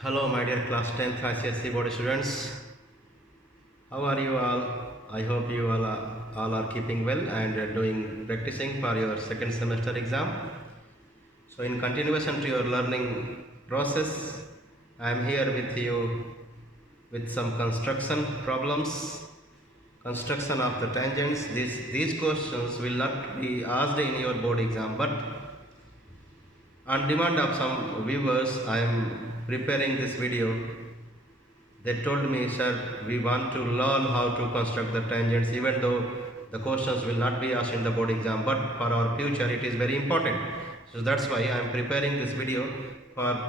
Hello, my dear class 10th ICSE board students. How are you all? I hope you all are keeping well and doing practicing for your second semester exam. So, in continuation to your learning process, I am here with you with some construction problems, construction of the tangents. These questions will not be asked in your board exam, but on demand of some viewers, I am preparing this video. They told me, sir, we want to learn how to construct the tangents, even though the questions will not be asked in the board exam, but for our future it is very important. So that's why I am preparing this video for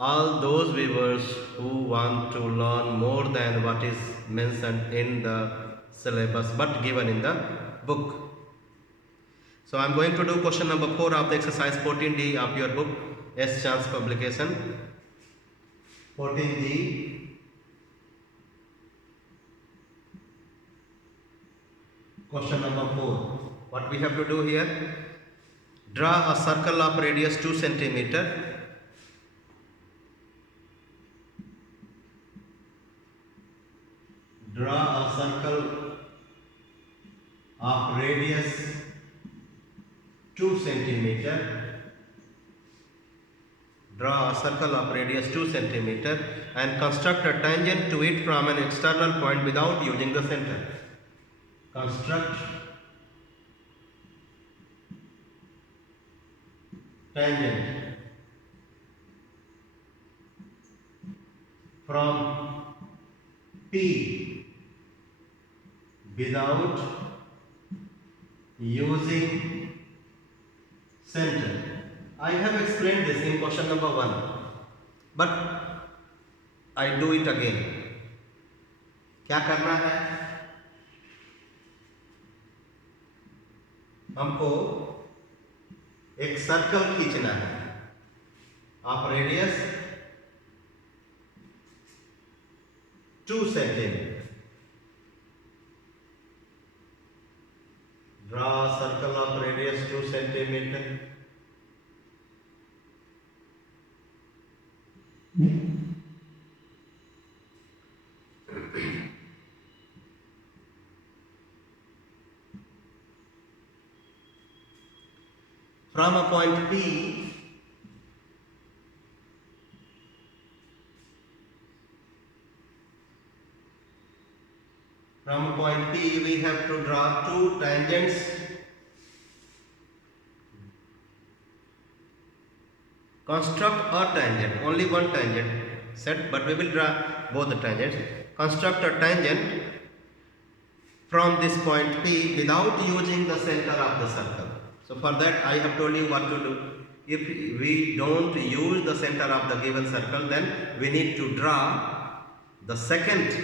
all those viewers who want to learn more than what is mentioned in the syllabus but given in the book. So I am going to do question number 4 of the exercise 14D of your book, S. Chance publication. 14D. Question number 4. What we have to do here? Draw a circle of radius 2 centimeter. Draw a circle of radius 2 centimeter. Draw a circle of radius 2 centimeter and construct a tangent to it from an external point without using the center. Construct tangent from P without using center. I have explained this in question number 1, but I do it again. क्या करना है? हमको एक circle खींचना है of radius 2 centimetre. Draw a circle of radius 2 centimeter. From a point P, we have to draw two tangents. Construct a tangent, only one tangent set, but we will draw both the tangents. Construct a tangent from this point P without using the center of the circle. So for that I have told you what to do. If we don't use the center of the given circle, then we need to draw the second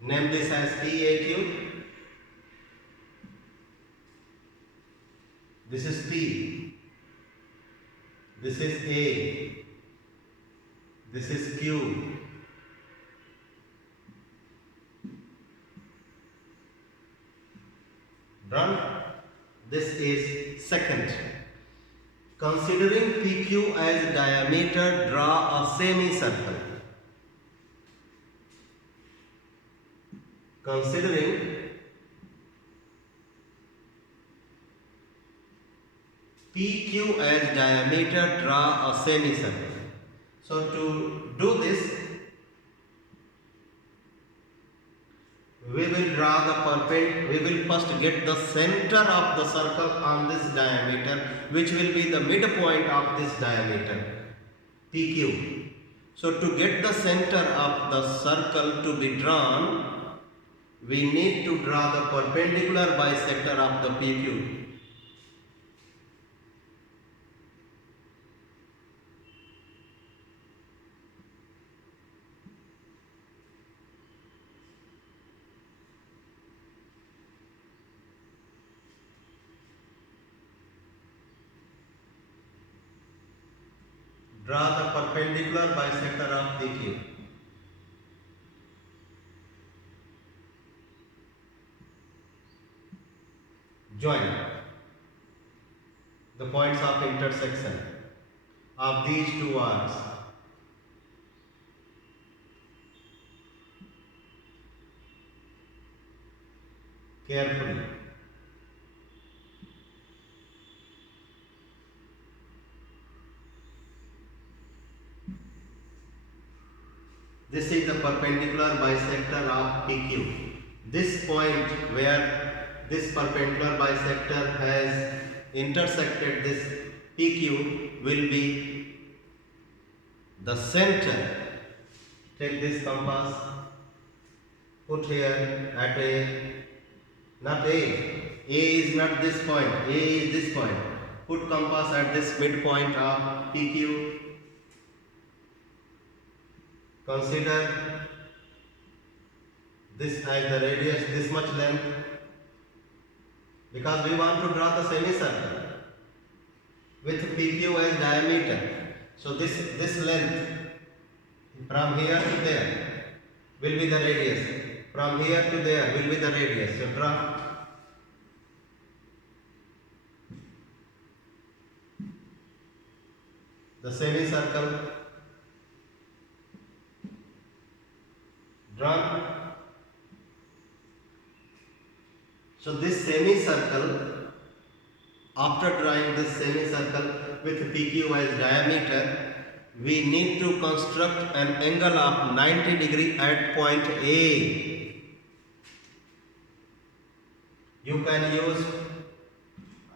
name this as PAQ. This is P, this is A, this is Q, done. This is second. Considering PQ as diameter, draw a semicircle. Considering PQ as diameter, draw a semicircle. So to do this, we will draw the perpendicular. We will first get the center of the circle on this diameter, which will be the midpoint of this diameter, PQ. So to get the center of the circle to be drawn, we need to draw the perpendicular bisector of the PQ. Draw the perpendicular bisector of PQ. Join the points of intersection of these two arcs. Carefully. This is the perpendicular bisector of PQ. This point where this perpendicular bisector has intersected this PQ will be the center. Take this compass, put here at A, not A. A is not this point, A is this point. Put compass at this midpoint of PQ. Consider this as the radius, this much length, because we want to draw the semicircle with PQ as diameter. So this length from here to there will be the radius. From here to there will be the radius. So draw. The semicircle drawn. So this semicircle, after drawing this semicircle with PQ as diameter, we need to construct an angle of 90 degree at point A. You can use,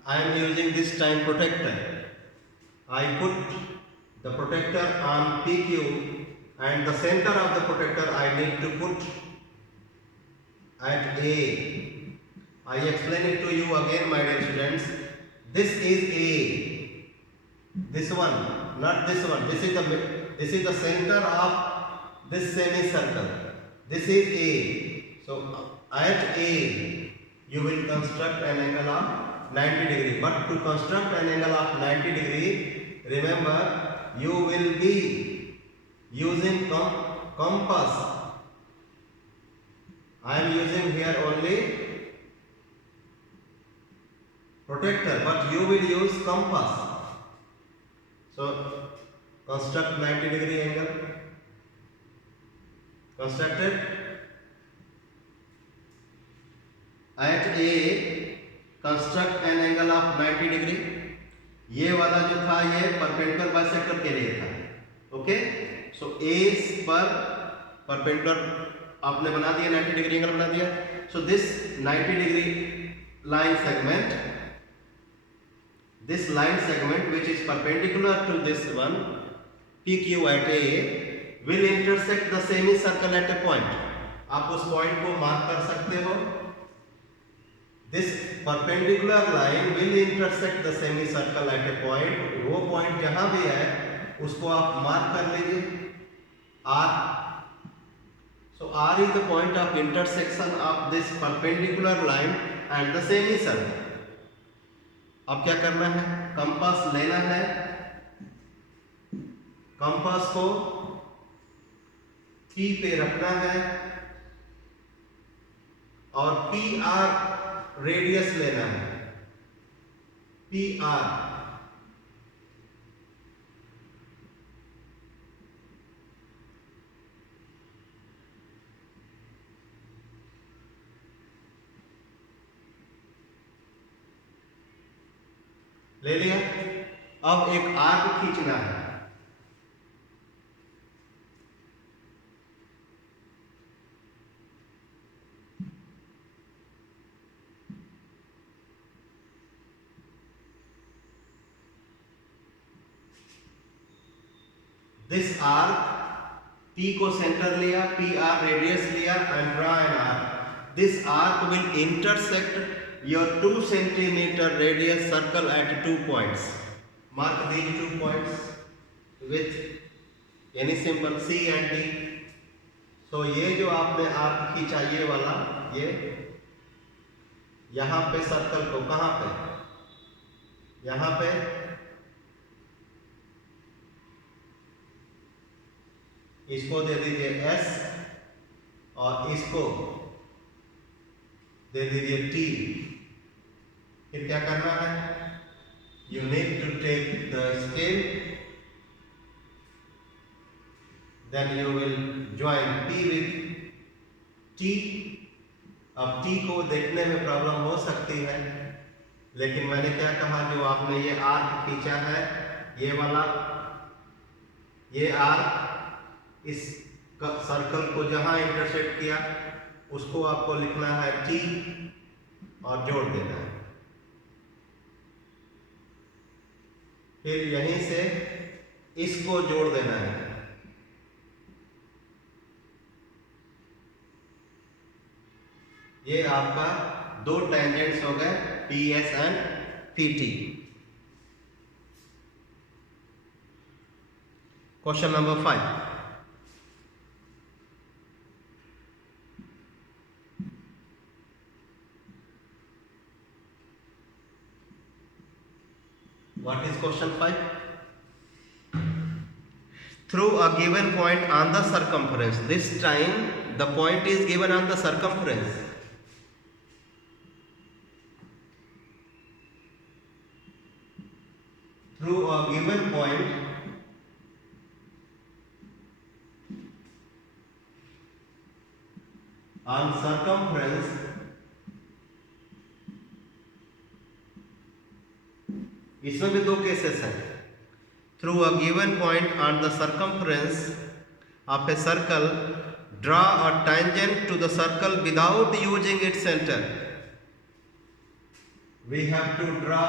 I am using this time protector. I put the protector on PQ and the center of the protector I need to put at A. I explain it to you again, my dear students. This is A. This one, not this one. This is the center of this semicircle. This is A. So at A, you will construct an angle of 90 degree. But to construct an angle of 90 degree, remember, you will be using compass. I am using here only protector, but you will use compass. So construct 90 degree angle. Constructed. At A, construct an angle of 90 degree. ये वाला जो था ये perpendicular bisector के लिए था. Okay, सो ए पर perpendicular आपने बना दिया, 90 डिग्री एंगल बना दिया. So this 90 degree line segment, this line segment which is perpendicular to this one PQ at A will intersect the semicircle at a point. आप उस पॉइंट को मार्क कर सकते हो. This perpendicular line will intersect the semicircle at a point. वो point जहां भी है उसको आप मार्क कर लीजिए R. So R is the point of intersection of this perpendicular line and the semicircle. अब क्या करना है? कंपास लेना है. कंपास को P पे रखना है और PR रेडियस लेना है. PR ले लिया. अब एक आर्क खींचना है. This arc, P को सेंटर लिया, PR रेडियस लिया and draw an arc. This arc will intersect your 2 centimeter radius circle at 2 points. Mark these 2 points with any symbol C and D. So ये जो आपने arc खींचा ये वाला, ये यहाँ पे सर्कल को कहाँ पे? यहाँ पे इसको दे दीजिए S और इसको दे दीजिए T। फिर क्या करना है? You need to take the scale, then you will join P with T। अब T को देखने में प्रॉब्लम हो सकती है, लेकिन मैंने क्या कहा, जो आपने ये आर्क खींचा है, ये वाला, ये आर्क इस सर्कल को जहां इंटरसेक्ट किया उसको आपको लिखना है T और जोड़ देना है। फिर यहीं से इसको जोड़ देना है। ये आपका दो टेंजेंट्स हो गए, PS and PT। Question number 5। What is question 5? Through a given point on the circumference. This time the point is given on the circumference. Through a given point on circumference, इसमें भी दो cases हैं। Through a given point on the circumference of a circle, draw a tangent to the circle without using its center. We have to draw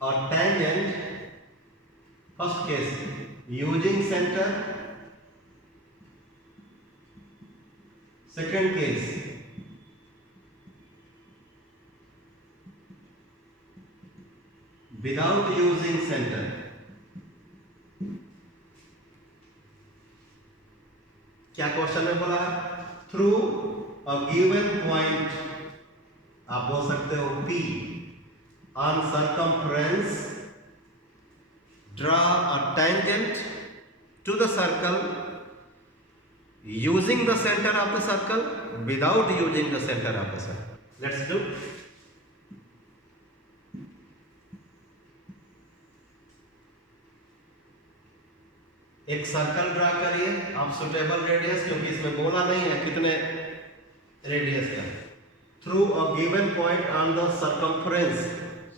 a tangent, first case using center, second case without using center। क्या question में बोला है? Through a given point, आप बोल सकते हो P on circumference, draw a tangent to the circle using the center of the circle, without using the center of the circle. Let's do. एक circle draw करिए आप, सुटेबल रेडियस, क्योंकि इसमें बोला नहीं है कितने रेडियस का। Through a given point on the circumference,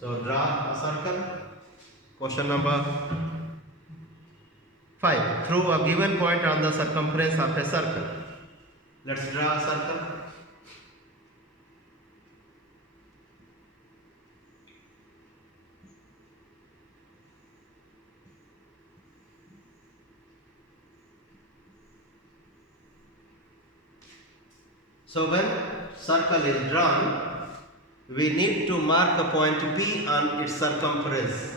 so draw a circle. Question number 5. Through a given point on the circumference of a circle. Let's draw a circle. So when circle is drawn, we need to mark a point P on its circumference.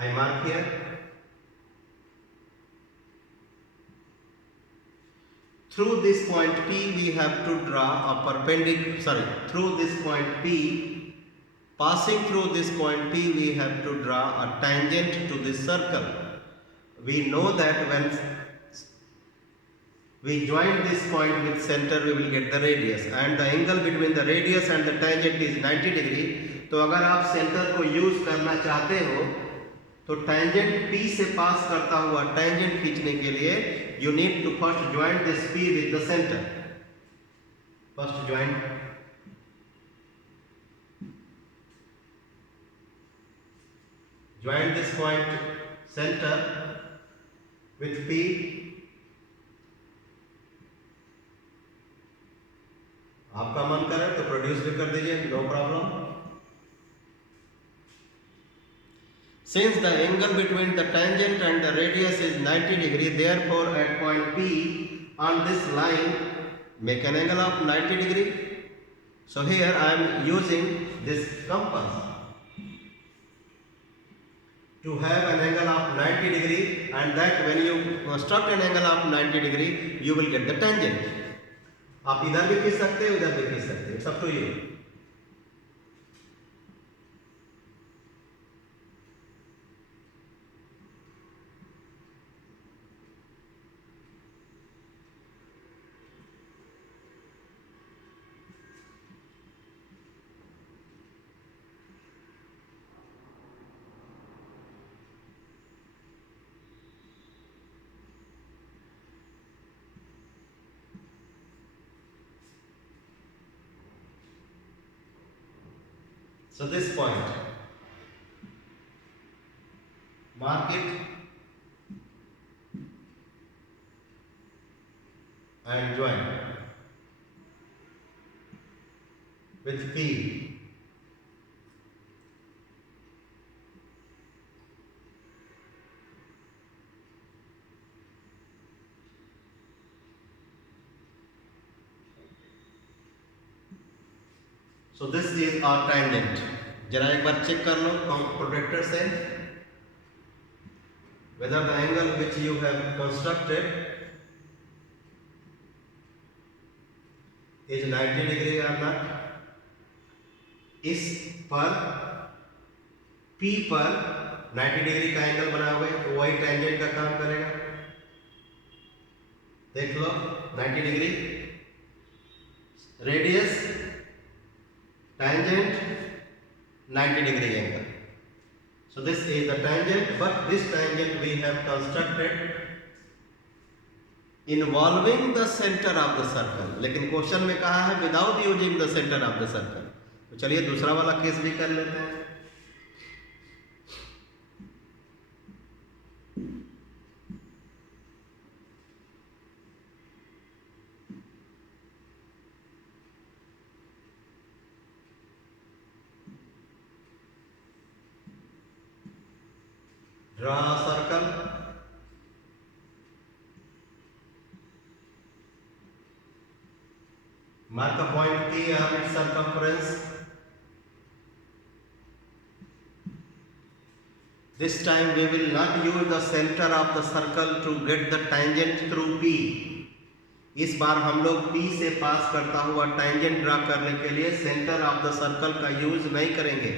I mark here. Through this point P we have to draw a perpendicular, through this point P, passing through this point P we have to draw a tangent to this circle. We know that when we join this point with center we will get the radius, and the angle between the radius and the tangent is 90 degree। तो अगर आप centre को use करना चाहते हो तो tangent P से पास करता हुआ टेंजेंट खींचने के लिए you need to first join this P with the centre. First join this point centre with P। आपका मन करे तो प्रोड्यूस भी कर दीजिए, no problem. Since the angle between the tangent and the radius is 90 degree, therefore at point P on this line make an angle of 90 degree. So here I am using this compass to have an angle of 90 degree, and that when you construct an angle of 90 degree you will get the tangent. आप इधर भी खींच सकते हो, इधर भी खींच सकते हो, सब to you. So this point, mark it and join with P. So this is our tangent. जरा एक बार चेक कर लो प्रोटेक्टर से whether the angle which you have constructed is 90 degree or not. इस पर P पर 90 डिग्री का angle बना हुआ है, तो वही टेंजेंट का काम करेगा। देख लो 90 degree, radius, tangent, 90 degree angle. So this is the tangent, but this tangent we have constructed involving the center of the circle. लेकिन क्वेश्चन में कहा है without using the center of the circle. तो चलिए दूसरा वाला केस भी कर लेते हैं। Draw a circle. Mark a point P on its circumference. This time we will not use the center of the circle to get the tangent through P. इस बार हम लोग P से पास करता हुआ tangent ड्रा करने के लिए सेंटर ऑफ द सर्कल का यूज नहीं करेंगे।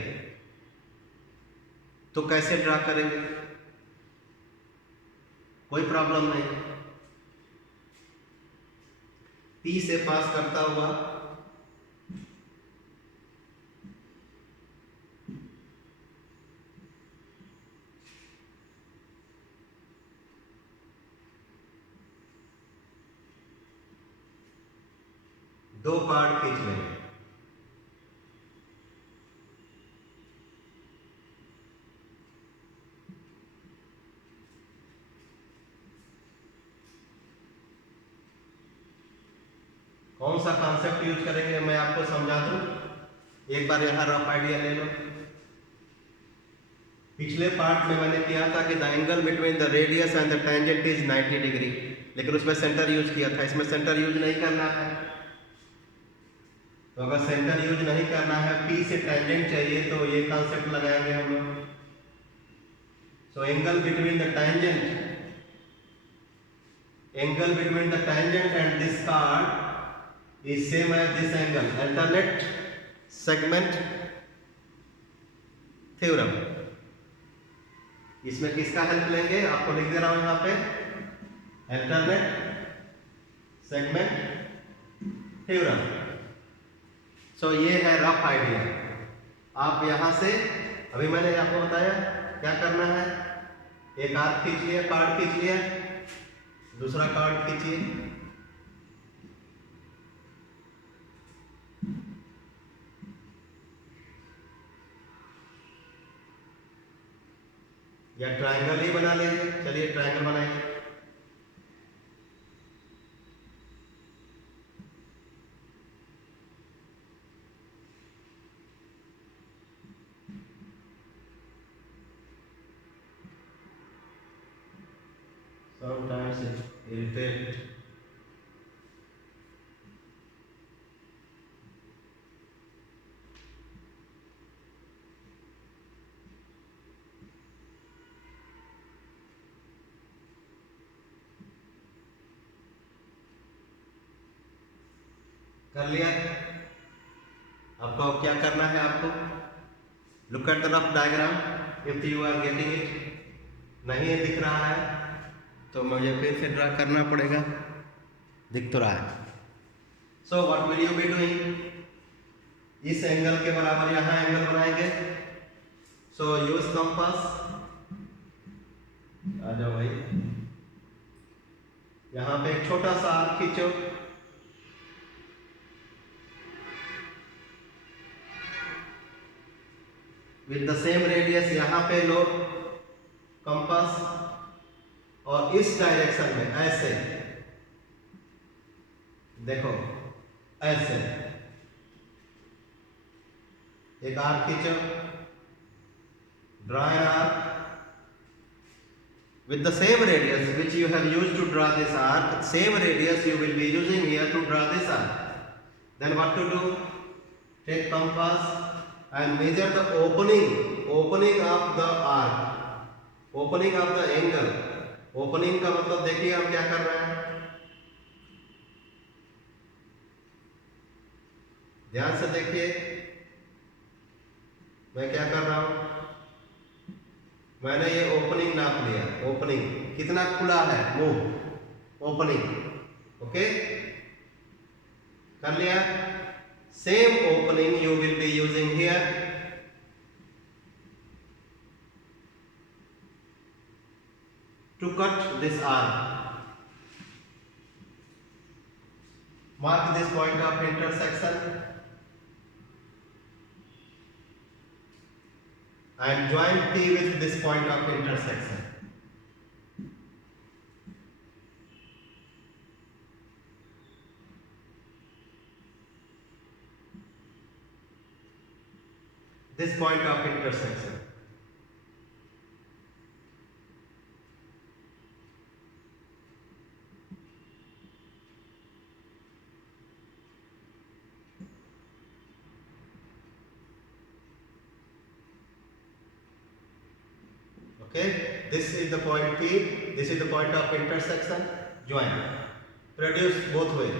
तो कैसे ड्रा करेंगे? कोई प्रॉब्लम नहीं, P से पास करता हुआ दो कार्ड खींच लेंगे। कौन सा कॉन्सेप्ट यूज करेंगे मैं आपको समझा दूं। एक बार यहाँ रफ आइडिया ले लो। पिछले पार्ट में मैंने किया था कि the angle between the radius and the tangent is 90 degree, लेकिन उसमें सेंटर यूज किया था। इसमें सेंटर यूज नहीं करना है। तो अगर सेंटर यूज नहीं करना है, P से टेंजेंट चाहिए, तो ये कॉन्सेप्ट लगाएंगे हम लोग। So angle between the tangent and this card is same as this angle, alternate segment theorem। इसमें किसका हेल्प लेंगे आपको लिख दे रहा हूं यहाँ पे, alternate segment theorem। सो ये है रफ आइडिया। आप यहां से, अभी मैंने आपको बताया क्या करना है। एक हाथ खींच लिया, कार्ड खींच लिया, दूसरा कार्ड खींचिए, या ट्रायंगल ही बना लीजिए। चलिए ट्रायंगल बनाइए। Sometimes it irritates। कर लिया? आपको क्या करना है? आपको look at the rough diagram if you are getting it. नहीं दिख रहा है तो मुझे फिर से ड्रा करना पड़ेगा। दिख तो रहा है। So what will you be doing? इस एंगल के बराबर यहां एंगल बनाएंगे। सो यूज कंपास। आ जाओ भाई, यहां पे एक छोटा सा आर्क खींचो। विद द सेम रेडियस यहां पे लो कंपास, और इस डायरेक्शन में ऐसे देखो, ऐसे एक आर्क खींचो। Draw an arc with the same radius which you have used to draw this arc. Same radius you will be using here to draw this arc. Then what to do? Take compass and measure the opening of the arc, opening of the angle. Opening का मतलब देखिए हम क्या कर रहे हैं, ध्यान से देखिए मैं क्या कर रहा हूं। मैंने ये ओपनिंग नाप लिया। ओपनिंग कितना खुला है, मुंह ओपनिंग, ओके कर लिया। Same opening you will be using here to cut this arc. Mark this point of intersection and join P with this point of intersection. This point of intersection. Okay, this is the point P, this is the point of intersection. Join, produce both ways.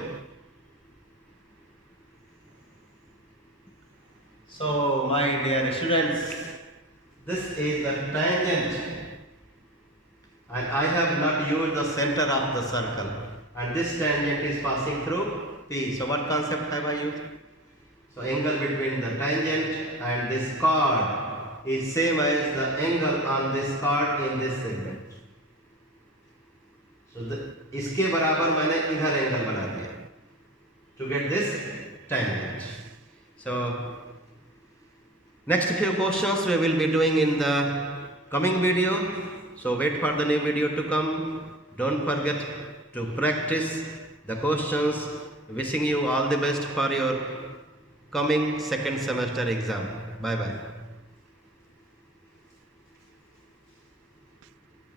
So my dear students, this is the tangent, and I have not used the center of the circle, and this tangent is passing through P. So what concept have I used? So angle between the tangent and this chord is same as the angle on this chord in this segment. So इसके बराबर मैंने इधर angle बना दिया to get this tangent. So next few questions we will be doing in the coming video. So wait for the new video to come. Don't forget to practice the questions. Wishing you all the best for your coming second semester exam. Bye bye.